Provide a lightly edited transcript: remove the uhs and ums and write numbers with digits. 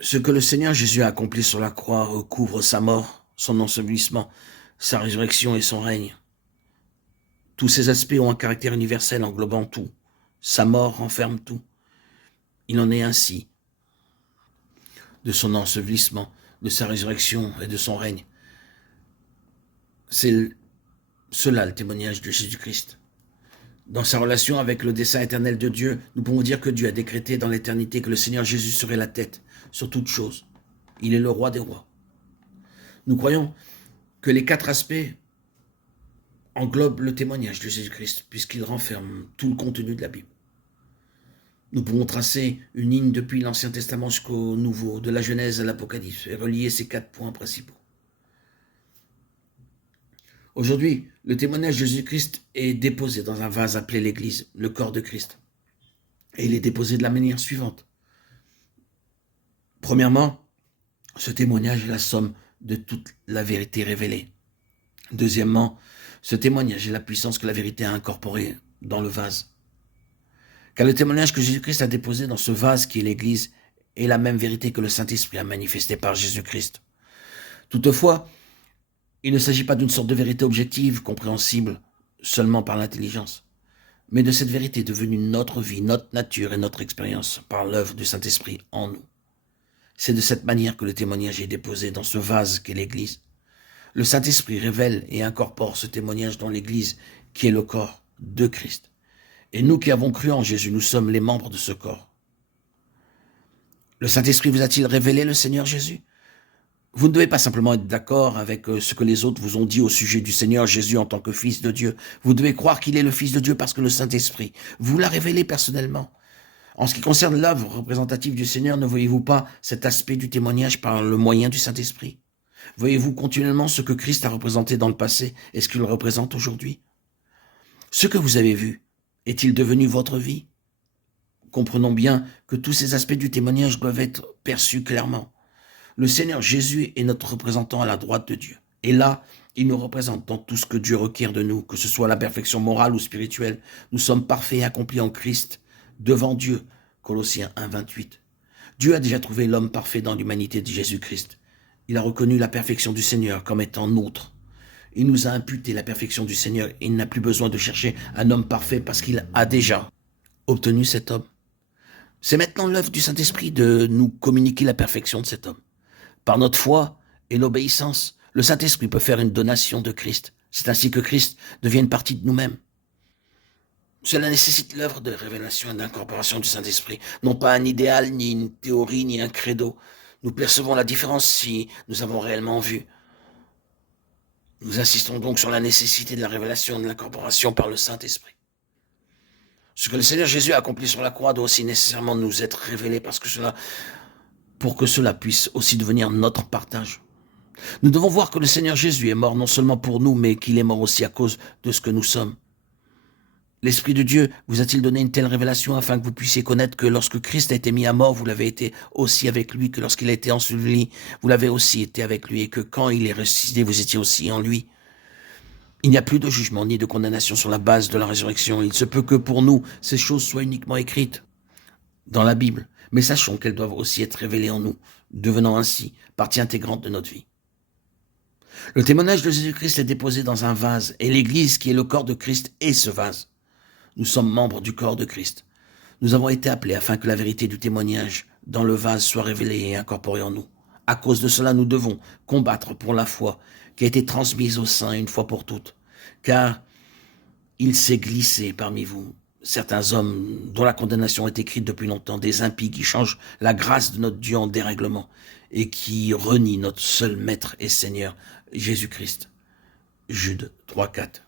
Ce que le Seigneur Jésus a accompli sur la croix recouvre sa mort, son ensevelissement, sa résurrection et son règne. Tous ces aspects ont un caractère universel englobant tout. Sa mort renferme tout. Il en est ainsi de son ensevelissement, de sa résurrection et de son règne. C'est cela le témoignage de Jésus-Christ. Dans sa relation avec le dessein éternel de Dieu, nous pouvons dire que Dieu a décrété dans l'éternité que le Seigneur Jésus serait la tête sur toute chose. Il est le roi des rois. Nous croyons que les 4 aspects englobent le témoignage de Jésus-Christ, puisqu'il renferme tout le contenu de la Bible. Nous pouvons tracer une ligne depuis l'Ancien Testament jusqu'au Nouveau, de la Genèse à l'Apocalypse, et relier ces 4 points principaux. Aujourd'hui, le témoignage de Jésus-Christ est déposé dans un vase appelé l'Église, le corps de Christ. Et il est déposé de la manière suivante. Premièrement, ce témoignage est la somme de toute la vérité révélée. Deuxièmement, ce témoignage est la puissance que la vérité a incorporée dans le vase. Car le témoignage que Jésus-Christ a déposé dans ce vase qui est l'Église est la même vérité que le Saint-Esprit a manifestée par Jésus-Christ. Toutefois, il ne s'agit pas d'une sorte de vérité objective, compréhensible seulement par l'intelligence, mais de cette vérité devenue notre vie, notre nature et notre expérience par l'œuvre du Saint-Esprit en nous. C'est de cette manière que le témoignage est déposé dans ce vase qu'est l'Église. Le Saint-Esprit révèle et incorpore ce témoignage dans l'Église qui est le corps de Christ. Et nous qui avons cru en Jésus, nous sommes les membres de ce corps. Le Saint-Esprit vous a-t-il révélé le Seigneur Jésus ? Vous ne devez pas simplement être d'accord avec ce que les autres vous ont dit au sujet du Seigneur Jésus en tant que Fils de Dieu. Vous devez croire qu'il est le Fils de Dieu parce que le Saint-Esprit vous l'a révélé personnellement. En ce qui concerne l'œuvre représentative du Seigneur, ne voyez-vous pas cet aspect du témoignage par le moyen du Saint-Esprit ? Voyez-vous continuellement ce que Christ a représenté dans le passé et ce qu'il représente aujourd'hui ? Ce que vous avez vu, est-il devenu votre vie ? Comprenons bien que tous ces aspects du témoignage doivent être perçus clairement. Le Seigneur Jésus est notre représentant à la droite de Dieu. Et là, il nous représente dans tout ce que Dieu requiert de nous, que ce soit la perfection morale ou spirituelle. Nous sommes parfaits et accomplis en Christ, devant Dieu. Colossiens 1, 28. Dieu a déjà trouvé l'homme parfait dans l'humanité de Jésus-Christ. Il a reconnu la perfection du Seigneur comme étant nôtre. Il nous a imputé la perfection du Seigneur et il n'a plus besoin de chercher un homme parfait parce qu'il a déjà obtenu cet homme. C'est maintenant l'œuvre du Saint-Esprit de nous communiquer la perfection de cet homme. Par notre foi et l'obéissance, le Saint-Esprit peut faire une donation de Christ. C'est ainsi que Christ devient une partie de nous-mêmes. Cela nécessite l'œuvre de révélation et d'incorporation du Saint-Esprit, non pas un idéal, ni une théorie, ni un credo. Nous percevons la différence si nous avons réellement vu. Nous insistons donc sur la nécessité de la révélation et de l'incorporation par le Saint-Esprit. Ce que le Seigneur Jésus a accompli sur la croix doit aussi nécessairement nous être révélé pour que cela puisse aussi devenir notre partage. Nous devons voir que le Seigneur Jésus est mort non seulement pour nous, mais qu'il est mort aussi à cause de ce que nous sommes. L'Esprit de Dieu vous a-t-il donné une telle révélation afin que vous puissiez connaître que lorsque Christ a été mis à mort, vous l'avez été aussi avec lui, que lorsqu'il a été enseveli, vous l'avez aussi été avec lui, et que quand il est ressuscité, vous étiez aussi en lui. Il n'y a plus de jugement ni de condamnation sur la base de la résurrection. Il se peut que pour nous, ces choses soient uniquement écrites dans la Bible, mais sachons qu'elles doivent aussi être révélées en nous, devenant ainsi partie intégrante de notre vie. Le témoignage de Jésus-Christ est déposé dans un vase, et l'Église, qui est le corps de Christ, est ce vase. Nous sommes membres du corps de Christ. Nous avons été appelés afin que la vérité du témoignage dans le vase soit révélée et incorporée en nous. À cause de cela, nous devons combattre pour la foi qui a été transmise aux saints une fois pour toutes, car il s'est glissé parmi vous certains hommes dont la condamnation est écrite depuis longtemps, des impies qui changent la grâce de notre Dieu en dérèglement et qui renient notre seul Maître et Seigneur, Jésus-Christ. Jude 3, 4.